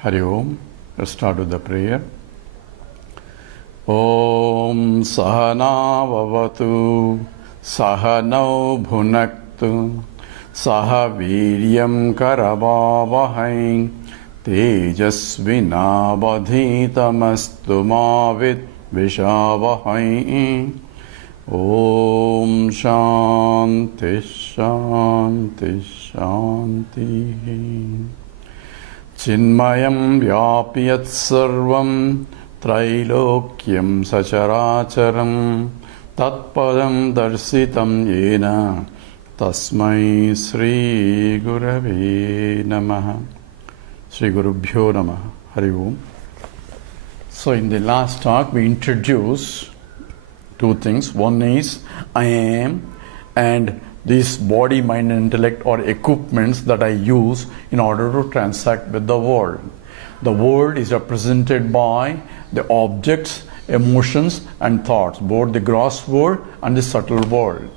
Hari Om. Let's start with the prayer. Om Sahana Vavatu Sahanau Bhunaktu Saha Viryam Karavavahai Tejasvinavadhitamastu Mavit Vishavahai. Om Shanti Shanti Shanti. Chinmayam Vyapyat Sarvam Trailokyam Sacharacharam Tatpadam Darsitam Yena Tasmai Sri Gurave Namaha. Sri Gurubhyo Namaha. Hari Om. So in the last talk we introduced two things. One is I am, and this body, mind and intellect are equipments that I use in order to transact with the world. The world is represented by the objects, emotions and thoughts, both the gross world and the subtle world.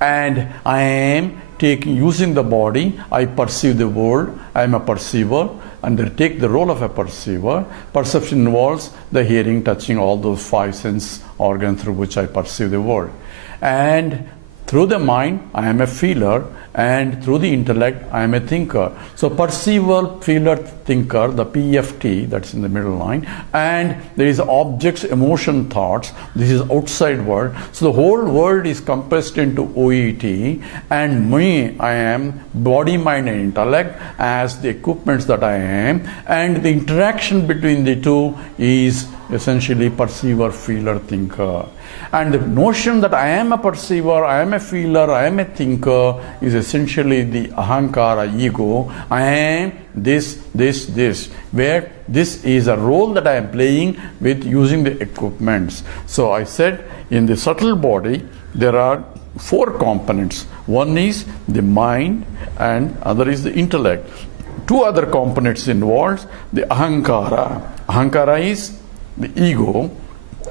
And I am using the body, I perceive the world, I am a perceiver, and they take the role of a perceiver. Perception involves the hearing, touching, all those five sense organs through which I perceive the world. And through the mind, I am a feeler, and through the intellect, I am a thinker. So perceiver, feeler, thinker, the PFT, that's in the middle line, and there is objects, emotion, thoughts. This is outside world. So the whole world is compressed into OET, and me, I am body, mind and intellect as the equipments that I am, and the interaction between the two is essentially perceiver, feeler, thinker. And the notion that I am a perceiver, I am a feeler, I am a thinker is essentially the ahankara, ego. I am this, where this is a role that I am playing with using the equipments. So I said in the subtle body there are four components. One is the mind and other is the intellect. Two other components involved, the ahankara. Ahankara is the ego.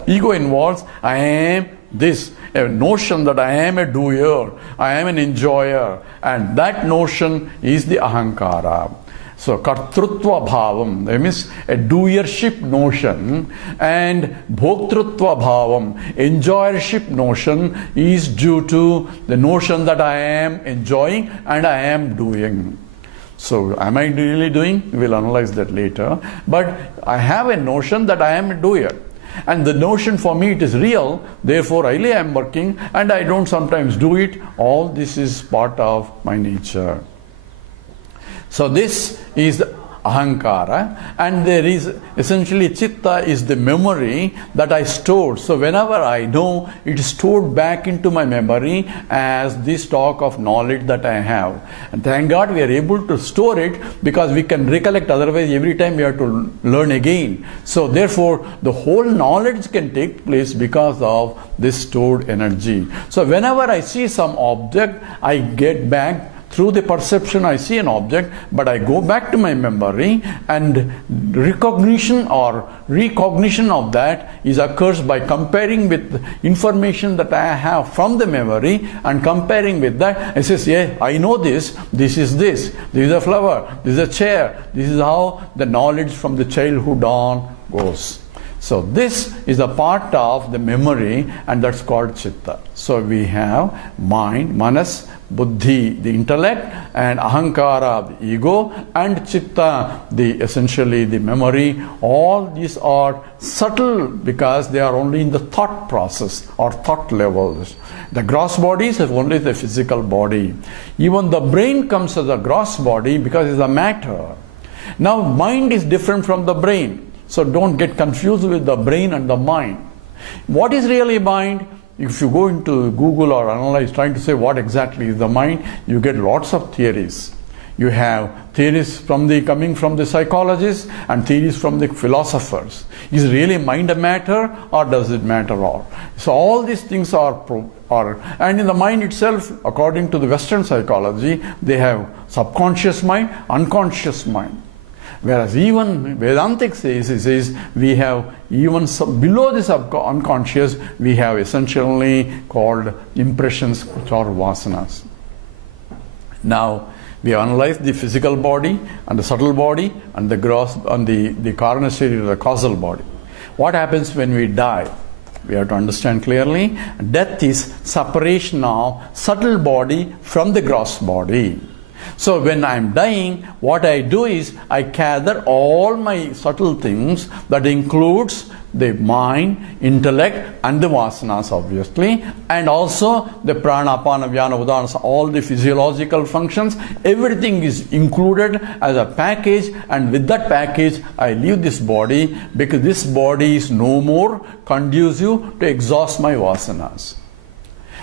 Ego involves I am this, a notion that I am a doer, I am an enjoyer, and that notion is the ahankara. So kartrutva bhavam, that means a doership notion, and bhoktrutva bhavam, enjoyership notion, is due to the notion that I am enjoying and I am doing. So am I really doing? We will analyze that later. But I have a notion that I am a doer. And the notion for me it is real, therefore really I am working, and I don't sometimes do it. All this is part of my nature. So this is the ahankara, and there is essentially chitta is the memory that I stored. So whenever I know, it is stored back into my memory as this stock of knowledge that I have. And thank God we are able to store it, because we can recollect, otherwise every time we have to learn again. So therefore the whole knowledge can take place because of this stored energy. So whenever I see some object, I get back. Through the perception I see an object, but I go back to my memory, and recognition or recognition of that is occurs by comparing with information that I have from the memory, and comparing with that I say, yeah, I know this is a flower, this is a chair. This is how the knowledge from the childhood on goes. So this is a part of the memory, and that's called chitta. So we have mind, manas, buddhi, the intellect, and ahankara, the ego, and chitta, the essentially the memory. All these are subtle because they are only in the thought process or thought levels. The gross bodies have only the physical body. Even the brain comes as a gross body because it's a matter. Now mind is different from the brain. So don't get confused with the brain and the mind. What is really mind? If you go into Google or analyze trying to say what exactly is the mind, you get lots of theories. You have theories coming from the psychologists and theories from the philosophers. Is really mind a matter, or does it matter all? So all these things are and in the mind itself, according to the Western psychology, they have subconscious mind, unconscious mind. Whereas even Vedantic says we have even below this unconscious, we have essentially called impressions, which are vasanas. Now, We analyze the physical body and the subtle body and the gross and the corner shariya, the causal body. What happens when we die? We have to understand clearly. Death is separation of subtle body from the gross body. So when I am dying, what I do is I gather all my subtle things, that includes the mind, intellect and the vasanas obviously, and also the prana, apana, vyana, udana, all the physiological functions. Everything is included as a package, and with that package I leave this body, because this body is no more conducive to exhaust my vasanas.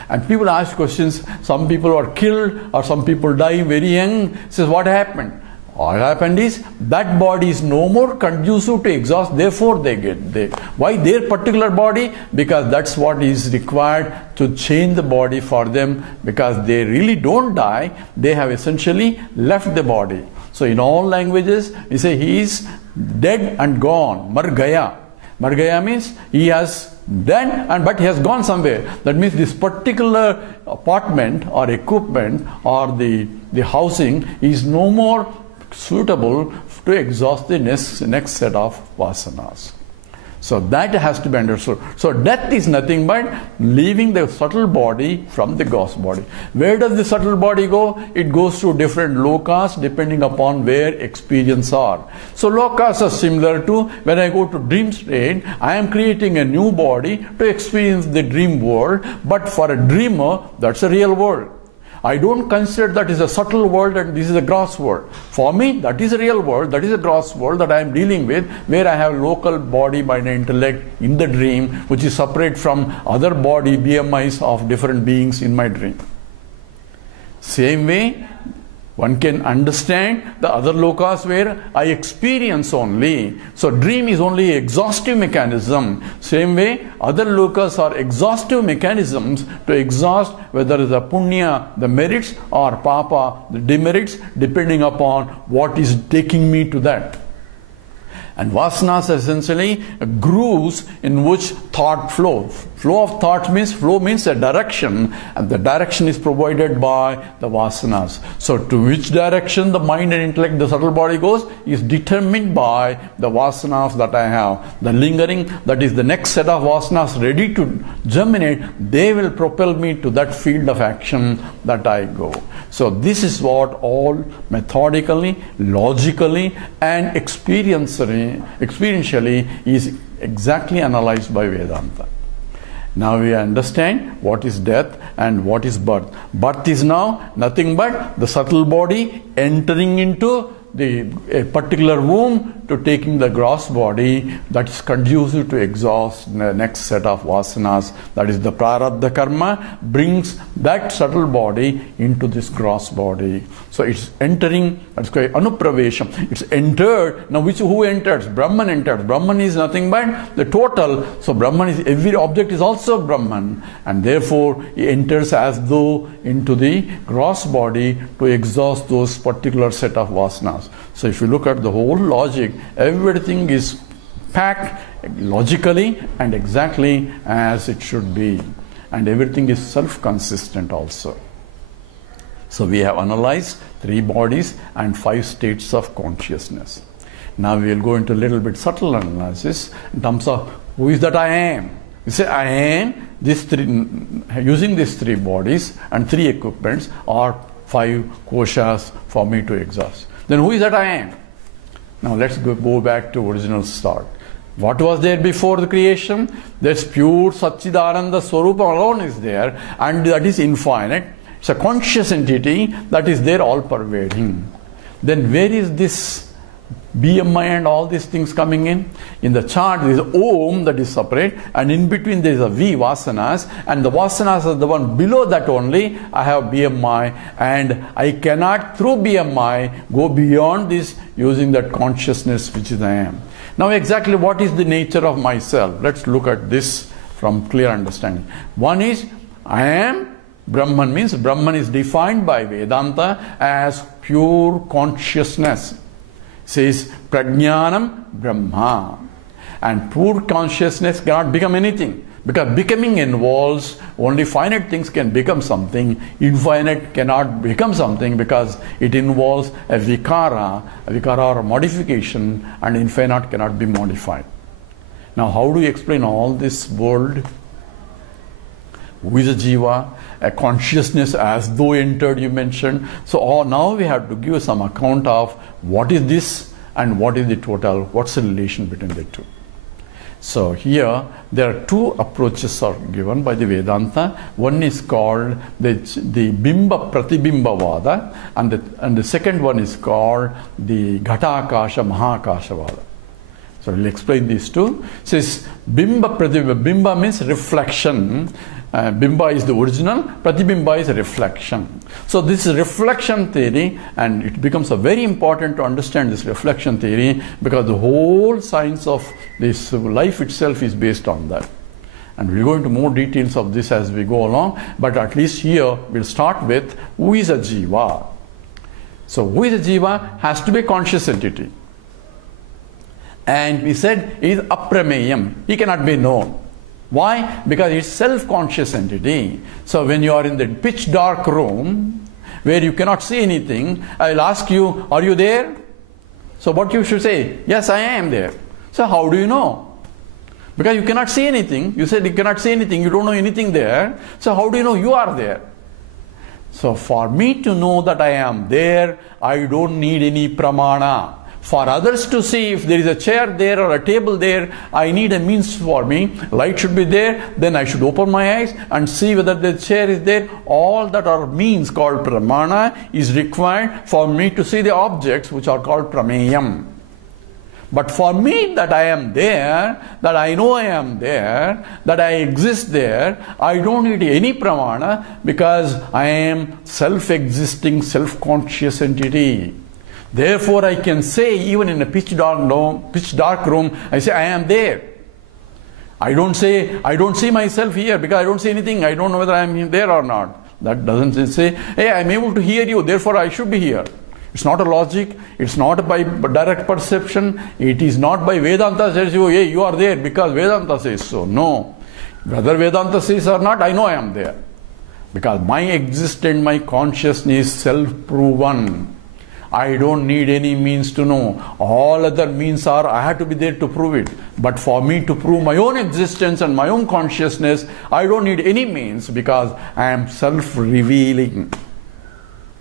And people ask questions. Some people are killed or some people die very young. Says, what happened? What happened is that body is no more conducive to exhaust, therefore why their particular body? Because that's what is required to change the body for them, because they really don't die, they have essentially left the body. So in all languages we say he is dead and gone, mar gaya. Mar gaya means he has done, but he has gone somewhere. That means this particular apartment or equipment or the housing is no more suitable to exhaust the next set of vasanas. So that has to be understood. So death is nothing but leaving the subtle body from the gross body. Where does the subtle body go? It goes to different lokas depending upon where experience are. So lokas are similar to when I go to dream state, I am creating a new body to experience the dream world, but for a dreamer, that's a real world. I don't consider that is a subtle world and this is a gross world. For me, that is a real world, that is a gross world that I am dealing with, where I have local body, mind, intellect in the dream, which is separate from other body, BMIs of different beings in my dream. Same way, one can understand the other lokas where I experience only. So dream is only exhaustive mechanism. Same way, other lokas are exhaustive mechanisms to exhaust whether it's a punya, the merits, or papa, the demerits, depending upon what is taking me to that. And vasanas essentially grooves in which thought flows. Flow of thought means a direction, and the direction is provided by the vasanas. So to which direction the mind and intellect, the subtle body goes, is determined by the vasanas that I have. The lingering, that is the next set of vasanas ready to germinate, they will propel me to that field of action that I go. So this is what all methodically, logically and experientially is exactly analyzed by Vedanta. Now we understand what is death and what is birth. Birth is now nothing but the subtle body entering into a particular womb to taking the gross body that is conducive to exhaust the next set of vasanas. That is the prarabdha karma brings that subtle body into this gross body. So it's entering, that's called anupravesham. It's entered. Now who enters? Brahman enters. Brahman is nothing but the total. So Brahman is, every object is also Brahman, and therefore he enters as though into the gross body to exhaust those particular set of vasanas. So if you look at the whole logic, everything is packed logically and exactly as it should be, and everything is self-consistent also. So we have analyzed 3 bodies and 5 states of consciousness. Now we will go into a little bit subtle analysis in terms of who is that I am. You say I am using these 3 bodies and 3 equipments or 5 koshas for me to exhaust. Then who is that I am? Now let's go back to original start. What was there before the creation? This pure Satchidananda Swarupa alone is there, and that is infinite. It's a conscious entity that is there all pervading. Then where is this BMI and all these things coming in? In the chart there is Om that is separate, and in between there is a V, vasanas, and the vasanas are the one below that only. I have BMI, and I cannot through BMI go beyond this using that consciousness which is I am. Now exactly what is the nature of myself? Let's look at this from clear understanding. One is I am Brahman, means Brahman is defined by Vedanta as pure consciousness. Says Prajnanam Brahma, and pure consciousness cannot become anything. Because becoming involves only finite things can become something, infinite cannot become something because it involves a vikara or a modification, and infinite cannot be modified. Now how do you explain all this world? Who is a Jeeva? A consciousness as though entered, you mentioned. So now we have to give some account of what is this and what is the total, what's the relation between the two. So here there are two approaches are given by the Vedanta. One is called the Bimba Pratibimba Vada, and the second one is called the Ghatakasha Mahakasha Vada. So we'll explain these two. It says Bimba Pratibimba. Bimba means reflection. Bimba is the original, Pratibimba is a reflection. So this is reflection theory, and it becomes a very important to understand this reflection theory because the whole science of this life itself is based on that. And we'll go into more details of this as we go along, but at least here we'll start with who is a Jeeva. So who is a Jeeva has to be a conscious entity. And we said he is aprameyam, he cannot be known. Why? Because it's self-conscious entity. So when you are in the pitch dark room where you cannot see anything, I'll ask you, are you there? So what you should say? Yes, I am there. So how do you know? Because you cannot see anything. You said you cannot see anything, you don't know anything there. So how do you know you are there? So for me to know that I am there, I don't need any pramana. For others to see if there is a chair there or a table there, I need a means for me. Light should be there, then I should open my eyes and see whether the chair is there. All that are means called pramana is required for me to see the objects which are called prameyam. But for me that I am there, that I know I am there, that I exist there, I don't need any pramana because I am self-existing, self-conscious entity. Therefore, I can say, even in a pitch dark room, I say, I am there. I don't say, I don't see myself here because I don't see anything. I don't know whether I am there or not. That doesn't say, hey, I am able to hear you, therefore I should be here. It's not a logic. It's not by direct perception. It is not by Vedanta says you, hey, you are there because Vedanta says so. No. Whether Vedanta says or not, I know I am there. Because my existence, my consciousness is self-proven. I don't need any means to know. All other means are, I have to be there to prove it. But for me to prove my own existence and my own consciousness, I don't need any means because I am self-revealing.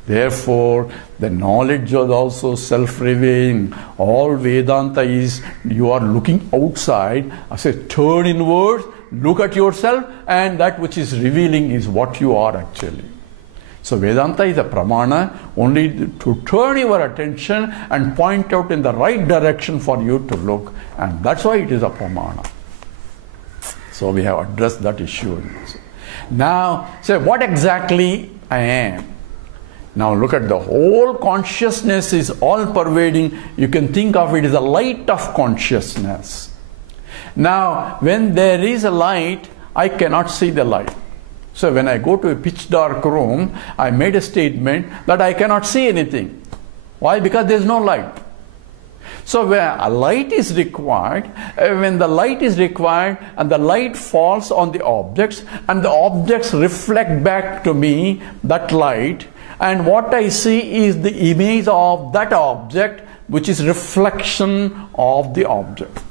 Therefore, the knowledge is also self-revealing. All Vedanta is, you are looking outside. I say, turn inwards, look at yourself, and that which is revealing is what you are actually. So Vedanta is a pramana only to turn your attention and point out in the right direction for you to look, and that's why it is a pramana. So we have addressed that issue. Now, say what exactly I am. Now look at the whole consciousness is all pervading. You can think of it as a light of consciousness. Now, when there is a light, I cannot see the light. So when I go to a pitch dark room, I made a statement that I cannot see anything. Why? Because there is no light. So where a light is required, when the light is required and the light falls on the objects and the objects reflect back to me that light, and what I see is the image of that object which is reflection of the object.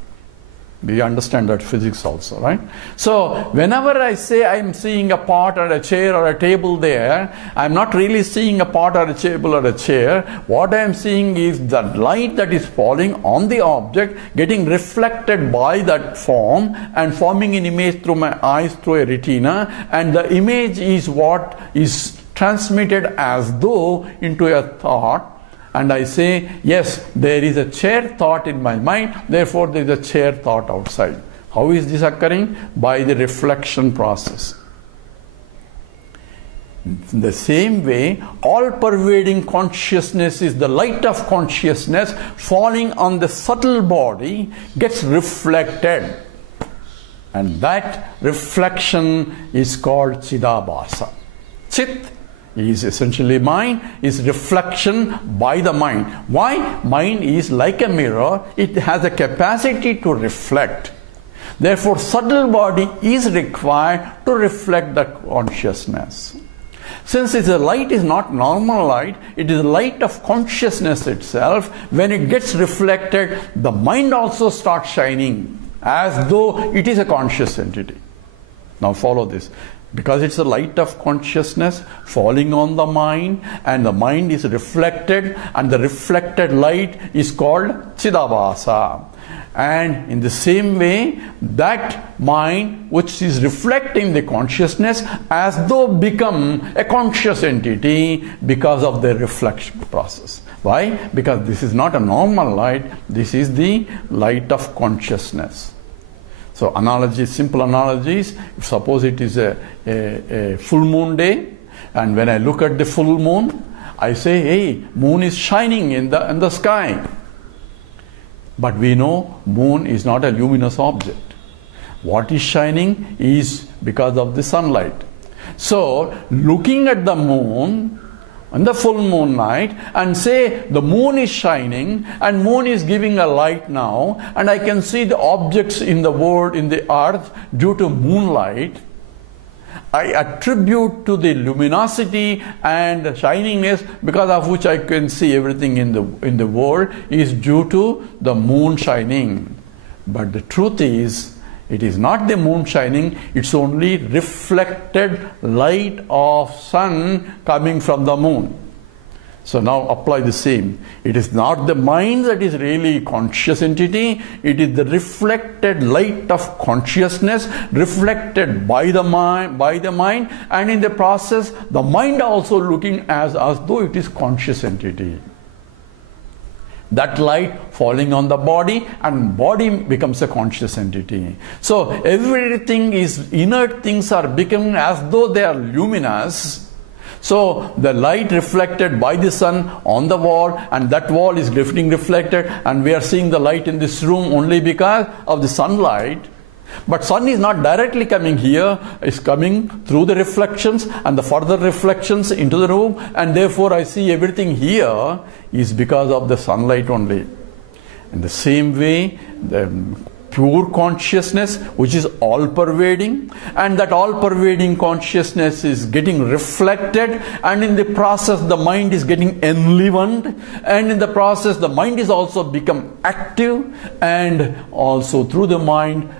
We understand that physics also, right? So whenever I say I am seeing a pot or a chair or a table there, I am not really seeing a pot or a table or a chair. What I am seeing is the light that is falling on the object getting reflected by that form and forming an image through my eyes, through a retina, and the image is what is transmitted as though into a thought. And I say, yes, there is a chair thought in my mind, therefore there is a chair thought outside. How is this occurring? By the reflection process. In the same way, all-pervading consciousness is the light of consciousness falling on the subtle body, gets reflected. And that reflection is called Chidabhasa. Chit is essentially mind, is reflection by the mind. Why? Mind is like a mirror, it has a capacity to reflect. Therefore, subtle body is required to reflect the consciousness. Since the light is not normal light, it is light of consciousness itself. When it gets reflected, the mind also starts shining as though it is a conscious entity. Now follow this. Because it's the light of consciousness falling on the mind, and the mind is reflected, and the reflected light is called Chidabhasa. And in the same way, that mind which is reflecting the consciousness as though become a conscious entity because of the reflection process. Why? Because this is not a normal light, this is the light of consciousness. So analogy, simple analogies, suppose it is a full moon day, and when I look at the full moon, I say, hey, moon is shining in the sky. But we know moon is not a luminous object. What is shining is because of the sunlight. So looking at the moon on the full moon night and say the moon is shining and moon is giving a light now, and I can see the objects in the world, in the earth due to moonlight, I attribute to the luminosity and shininess because of which I can see everything in the world is due to the moon shining. But the truth is, it is not the moon shining, it's only reflected light of sun coming from the moon. So now apply the same. It is not the mind that is really conscious entity, it is the reflected light of consciousness reflected by the mind, and in the process the mind also looking as though it is conscious entity. That light falling on the body, and body becomes a conscious entity. So everything is, inert things are becoming as though they are luminous. So the light reflected by the sun on the wall, and that wall is getting reflected, and we are seeing the light in this room only because of the sunlight. But sun is not directly coming here, it's coming through the reflections and the further reflections into the room, and therefore I see everything here is because of the sunlight only. In the same way, the pure consciousness which is all-pervading, and that all-pervading consciousness is getting reflected, and in the process the mind is getting enlivened, and in the process the mind is also become active, and also through the mind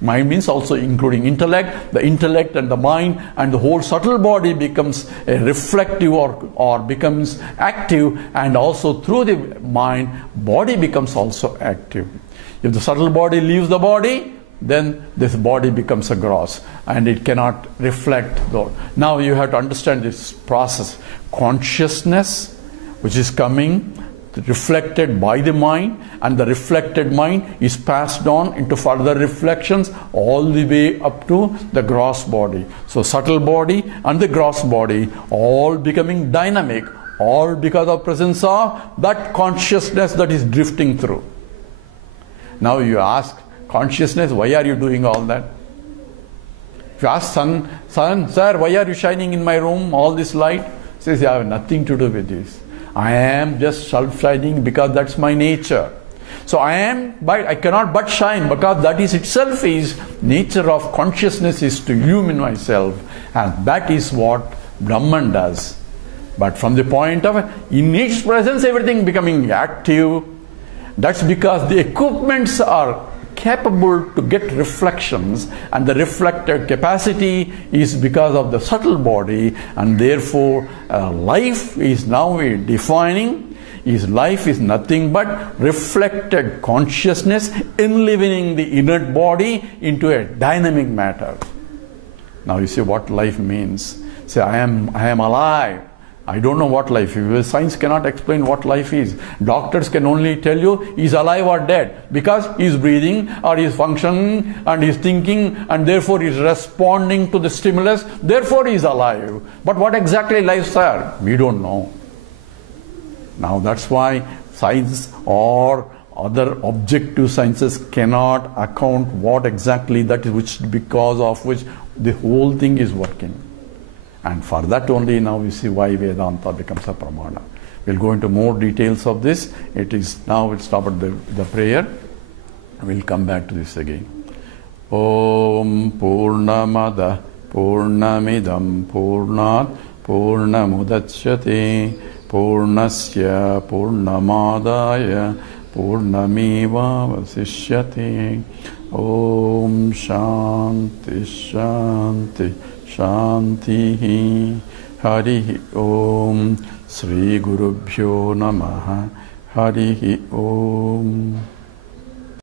means also including intellect, the intellect and the mind and the whole subtle body becomes a reflective or becomes active, and also through the mind body becomes also active. If the subtle body leaves the body, then this body becomes a gross and it cannot reflect. Now you have to understand this process. Consciousness which is coming reflected by the mind, and the reflected mind is passed on into further reflections all the way up to the gross body. So subtle body and the gross body all becoming dynamic, all because of presence of that consciousness that is drifting through. Now you ask, consciousness, why are you doing all that? If you ask sun, sir, why are you shining in my room, all this light? He says, I have nothing to do with this. I am just self-shining because that's my nature. So I cannot but shine because that is itself is nature of consciousness, is to illumine myself, and that is what Brahman does. But from the point of in its presence everything becoming active, that's because the equipments are capable to get reflections, and the reflected capacity is because of the subtle body, and therefore life is now defining. Life is nothing but reflected consciousness enlivening the inert body into a dynamic matter. Now you see what life means. Say, I am alive. I don't know what life is. Science cannot explain what life is. Doctors can only tell you he's alive or dead because he's breathing or he's functioning and he's thinking, and therefore he's responding to the stimulus, therefore he's alive. But what exactly lives are? We don't know. Now that's why science or other objective sciences cannot account what exactly that is, which because of which the whole thing is working. And for that only now we see why Vedanta becomes a pramana. We'll go into more details of this. Now we'll stop at the prayer. We'll come back to this again. Om Purnamada Purnamidam Purnat Purnamudachyate Purnasya Purnamadaya Purnameva Vasishyate. Om Shanti Shanti Shanti. Harihi Om. Sri Gurubhyo Namaha. Harihi Om.